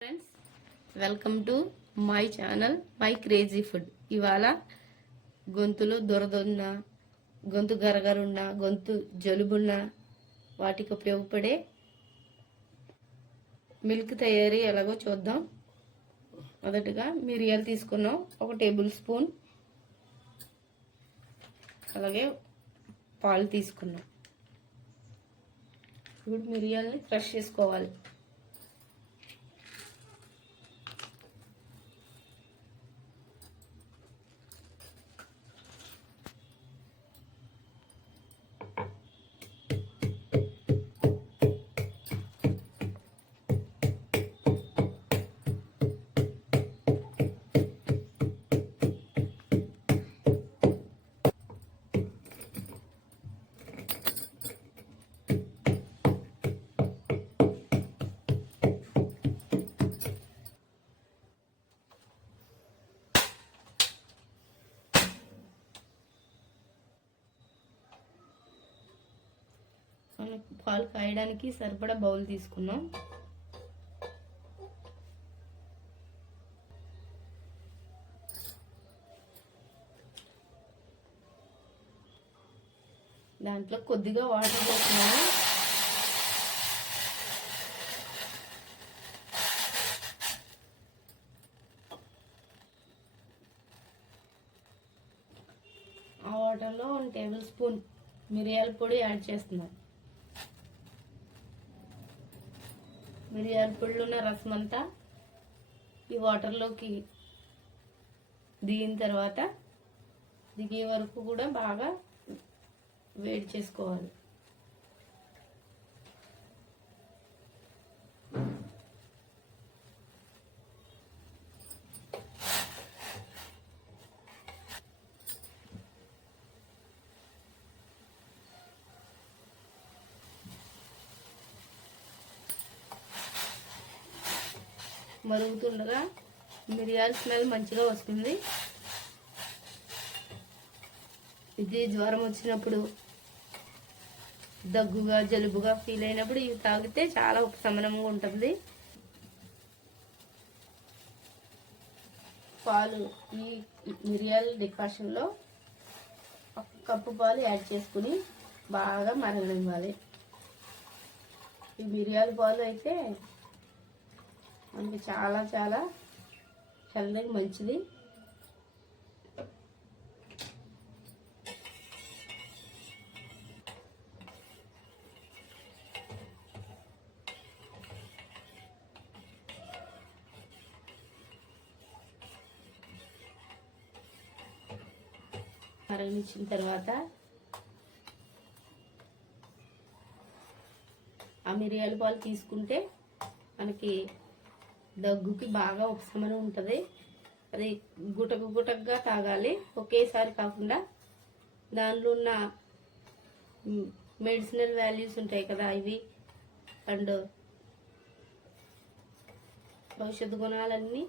Friends, welcome to my channel my crazy food. ఇవాళ గొంతులో దురదున్న, గొంతు గరగరున్న, గొంతు జలుబున్న వాటికి ఉపయోగపడే మిల్క్ తయారీ ఎలాగో చూద్దాం. మొదటగా మిరియాలు తీసుకున్నాం, 1 టేబుల్ స్పూన్. అలాగే పాలు తీసుకున్నాం. ఇప్పుడు మిరియాలని క్రష్ చేసుకోవాలి. పాలు కాయడానికి సరిపడా బౌల్ తీసుకున్నాం. దాంట్లో కొద్దిగా వాటర్ పోస్తున్నాము. ఆ వాటర్లో 1 టేబుల్ స్పూన్ మిరియాల పొడి యాడ్ చేస్తున్నాం. మిరియాల పొడిలో ఉన్న రసం అంతా ఈ వాటర్లోకి దిగిన తర్వాత దిగే వరకు కూడా బాగా వేడి చేసుకోవాలి. మరుగుతుండగా మిరియాల స్మెల్ మంచిగా వస్తుంది. ఇది జ్వరం వచ్చినప్పుడు, దగ్గుగా జలుబుగా ఫీల్ అయినప్పుడు ఇవి తాగితే చాలా ఉపశమనంగా ఉంటుంది. పాలు, ఈ మిరియాల డికాషన్లో 1 కప్పు పాలు యాడ్ చేసుకుని బాగా మరగనివ్వాలి. ఈ మిరియాల పాలు అయితే మనకి చాలా చాలా హెల్త్కి మంచిది. మరగనిచ్చిన తర్వాత ఆ మిరియాల పాలు తీసుకుంటే మనకి దగ్గుకి బాగా ఉపశమనం ఉంటుంది. అది గుటకు గుటకుగా తాగాలి, ఒకేసారి కాకుండా. దానిలో ఉన్న మెడిసినల్ వాల్యూస్ ఉంటాయి కదా, ఇవి అండ్ ఔషధ గుణాలన్నీ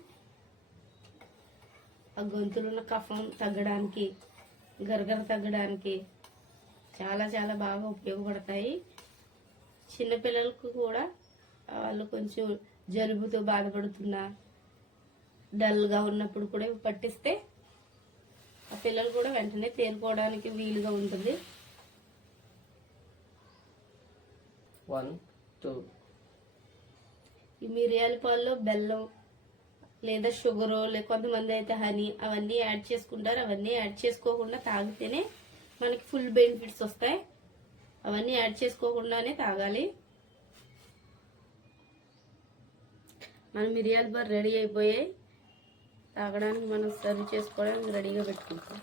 ఆ గొంతులో ఉన్న కఫం తగ్గడానికి, గరగర తగ్గడానికి చాలా చాలా బాగా ఉపయోగపడతాయి. చిన్నపిల్లలకు కూడా, వాళ్ళు కొంచెం జలుబుతో బాధపడుతున్నా, డల్గా ఉన్నప్పుడు కూడా పట్టిస్తే ఆ పిల్లలు కూడా వెంటనే తేరుకోవడానికి వీలుగా ఉంటుంది. 1 2 ఈ మిరియాల పాలలో బెల్లం లేదా షుగరు, లేదా కొంతమంది అయితే హనీ, అవన్నీ యాడ్ చేసుకుంటారు. అవన్నీ యాడ్ చేసుకోకుండా తాగితేనే మనకి ఫుల్ బెనిఫిట్స్ వస్తాయి. అవన్నీ యాడ్ చేసుకోకుండానే తాగాలి. మన మిరియాల బార్ రెడీ అయిపోయాయి. తాగడానికి మనం సర్వ్ చేసుకోవడానికి రెడీగా పెట్టుకుంటాం.